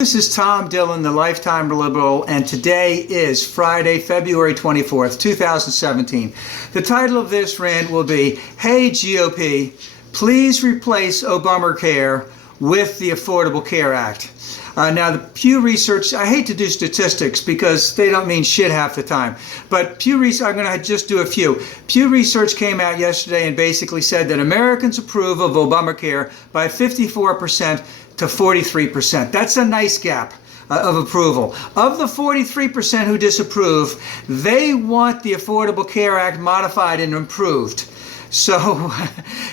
This is Tom Dillon, the Lifetime Liberal, and today is Friday, February 24th, 2017. The title of this rant will be, Hey GOP, please replace ObummerCare with the Affordable Care Act. Now, the Pew Research, I hate to do statistics because they don't mean shit half the time, but Pew Research, I'm going to just do a few. Pew Research came out yesterday and basically said that Americans approve of Obamacare by 54% to 43%. That's a nice gap of approval. Of the 43% who disapprove, they want the Affordable Care Act modified and improved. So,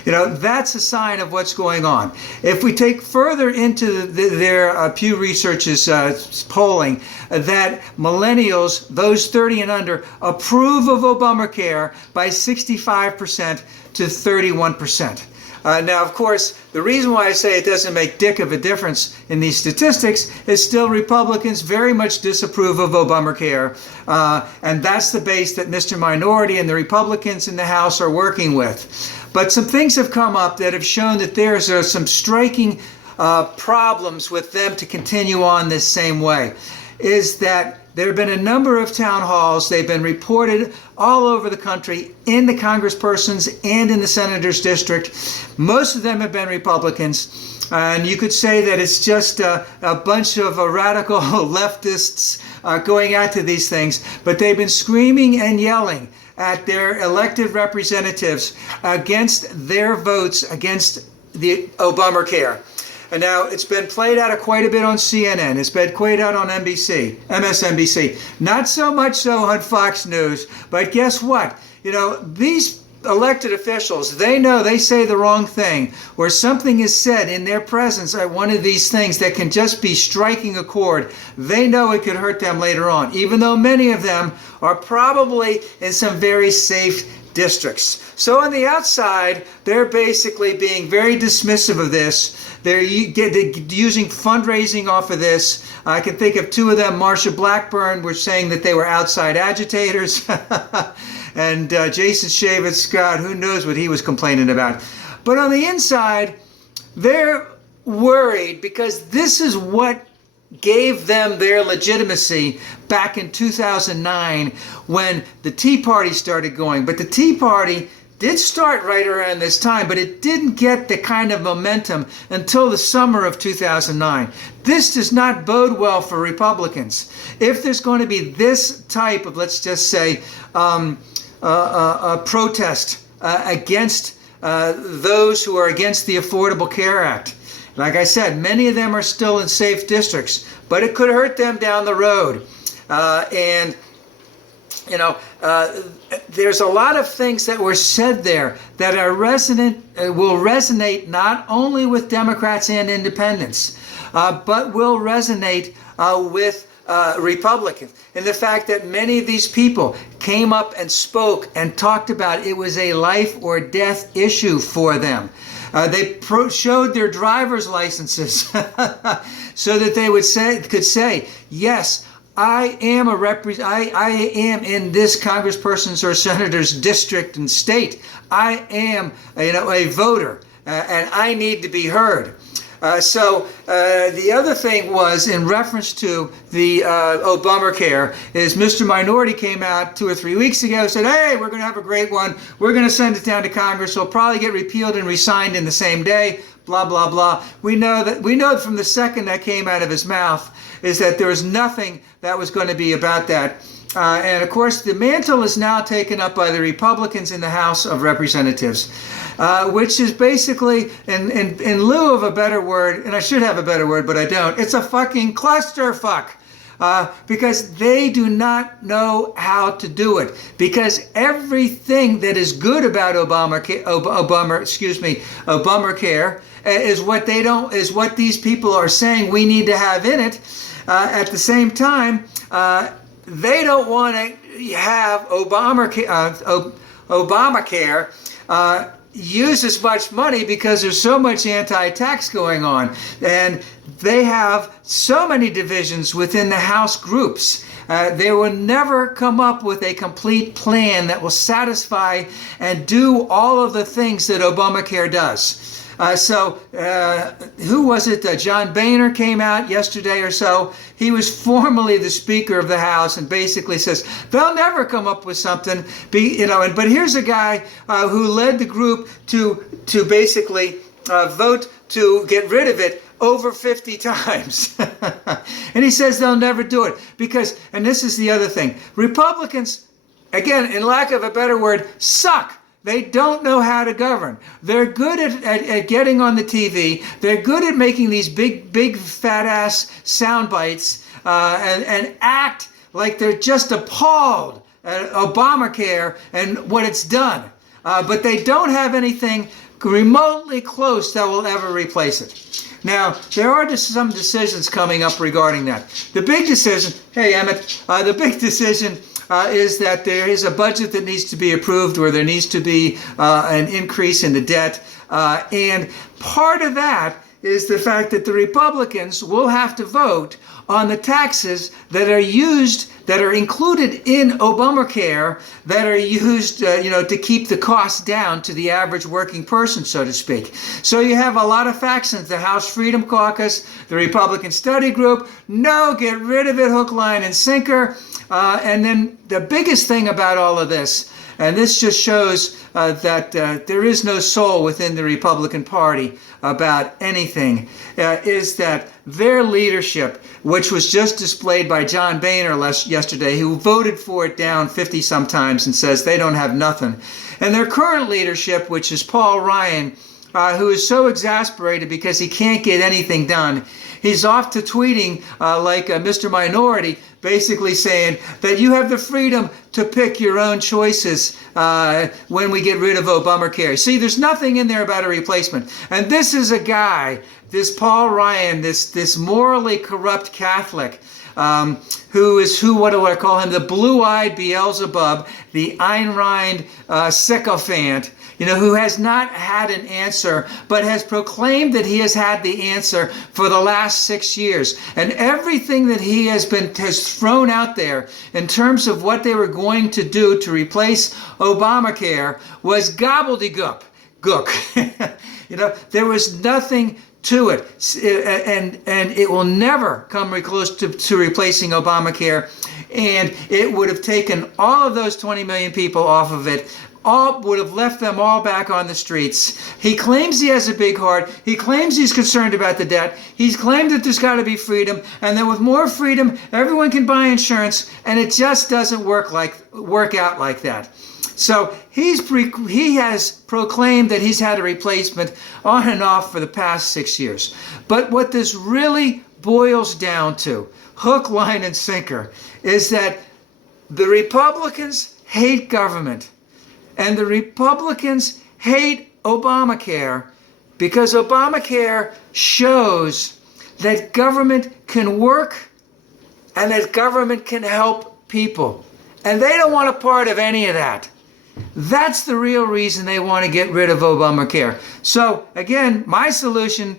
that's a sign of what's going on. If we take further into their Pew Research's polling, that millennials, those 30 and under, approve of Obamacare by 65% to 31%. Now, of course, the reason why I say it doesn't make dick of a difference in these statistics is still Republicans very much disapprove of Obamacare, and that's the base that Mr. Minority and the Republicans in the House are working with. But some things have come up that have shown that there's some striking problems with them to continue on this same way. Is that there have been a number of town halls, they've been reported all over the country in the congresspersons and in the senator's district. Most of them have been Republicans, and you could say that it's just a bunch of radical leftists going out to these things, but they've been screaming and yelling at their elected representatives against their votes against the Obamacare. And now it's been played out quite a bit on CNN. It's been played out on NBC, MSNBC. Not so much so on Fox News, but guess what? These elected officials, they know they say the wrong thing, or something is said in their presence at one of these things that can just be striking a chord. They know it could hurt them later on, even though many of them are probably in some very safe districts. So on the outside, they're basically being very dismissive of this. They're using fundraising off of this. I can think of two of them. Marsha Blackburn were saying that they were outside agitators. And Jason Chaffetz, God, who knows what he was complaining about. But on the inside, they're worried because this is what gave them their legitimacy back in 2009 when the Tea Party started going. But the Tea Party did start right around this time, but it didn't get the kind of momentum until the summer of 2009. This does not bode well for Republicans. If there's going to be this type of, let's just say, a protest against those who are against the Affordable Care Act, like I said, many of them are still in safe districts, but it could hurt them down the road. There's a lot of things that were said there that are will resonate not only with Democrats and independents, but will resonate with Republicans. And the fact that many of these people came up and spoke and talked about it was a life or death issue for them. They showed their driver's licenses so that they could say, yes, I am I am in this congressperson's or senator's district and state. I am, a voter, and I need to be heard. So the other thing was in reference to the Obamacare is Mr. Minority came out 2 or 3 weeks ago and said, hey, we're going to have a great one. We're going to send it down to Congress. It'll probably get repealed and re-signed in the same day, blah, blah, blah. We know from the second that came out of his mouth is that there was nothing that was going to be about that. And of course, the mantle is now taken up by the Republicans in the House of Representatives, which is basically, in lieu of a better word, and I should have a better word, but I don't, it's a fucking clusterfuck. Because they do not know how to do it. Because everything that is good about Obamacare is what these people are saying we need to have in it. At the same time, they don't want to have Obamacare use as much money because there's so much anti-tax going on. And they have so many divisions within the House groups. They will never come up with a complete plan that will satisfy and do all of the things that Obamacare does. Who was it? John Boehner came out yesterday or so. He was formerly the Speaker of the House and basically says they'll never come up with something. But here's a guy who led the group to basically vote to get rid of it over 50 times. And he says they'll never do it because, and this is the other thing, Republicans, again, in lack of a better word, suck. They don't know how to govern. They're good at getting on the TV. They're good at making these big fat ass sound bites and act like they're just appalled at Obamacare and what it's done. But they don't have anything remotely close that will ever replace it. Now, there are just some decisions coming up regarding that. The big decision, hey Emmett, the big decision is that there is a budget that needs to be approved where there needs to be an increase in the debt. And part of that is the fact that the Republicans will have to vote on the taxes that are included in Obamacare, that are used, to keep the costs down to the average working person, so to speak. So you have a lot of factions: the House Freedom Caucus, the Republican Study Group. No, get rid of it, hook, line, and sinker. And then the biggest thing about all of this, and this just shows that there is no soul within the Republican Party about anything, is that their leadership, which was just displayed by John Boehner yesterday, who voted for it down 50 sometimes and says they don't have nothing, and their current leadership, which is Paul Ryan, who is so exasperated because he can't get anything done. He's off to tweeting like Mr. Minority, basically saying that you have the freedom to pick your own choices when we get rid of Obamacare. See, there's nothing in there about a replacement. And this is a guy, this Paul Ryan, this morally corrupt Catholic, what do I call him? The blue-eyed Beelzebub, the Ayn Rand sycophant, who has not had an answer, but has proclaimed that he has had the answer for the last 6 years. And everything that he has thrown out there in terms of what they were going to do to replace Obamacare was gobbledygook. There was nothing to it, and it will never come close to replacing Obamacare, and it would have taken all of those 20 million people off of it, would have left them all back on the streets. He claims he has a big heart. He claims he's concerned about the debt. He's claimed that there's got to be freedom, and that with more freedom, everyone can buy insurance, and it just doesn't work out like that. So he has proclaimed that he's had a replacement on and off for the past 6 years. But what this really boils down to, hook, line, and sinker, is that the Republicans hate government. And the Republicans hate Obamacare because Obamacare shows that government can work and that government can help people. And they don't want a part of any of that. That's the real reason they want to get rid of Obamacare. So again, my solution,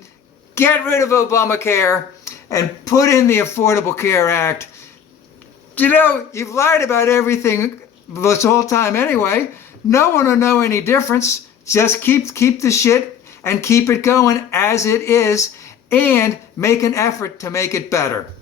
get rid of Obamacare and put in the Affordable Care Act. You've lied about everything this whole time anyway. No one will know any difference. Just keep the shit and keep it going as it is and make an effort to make it better.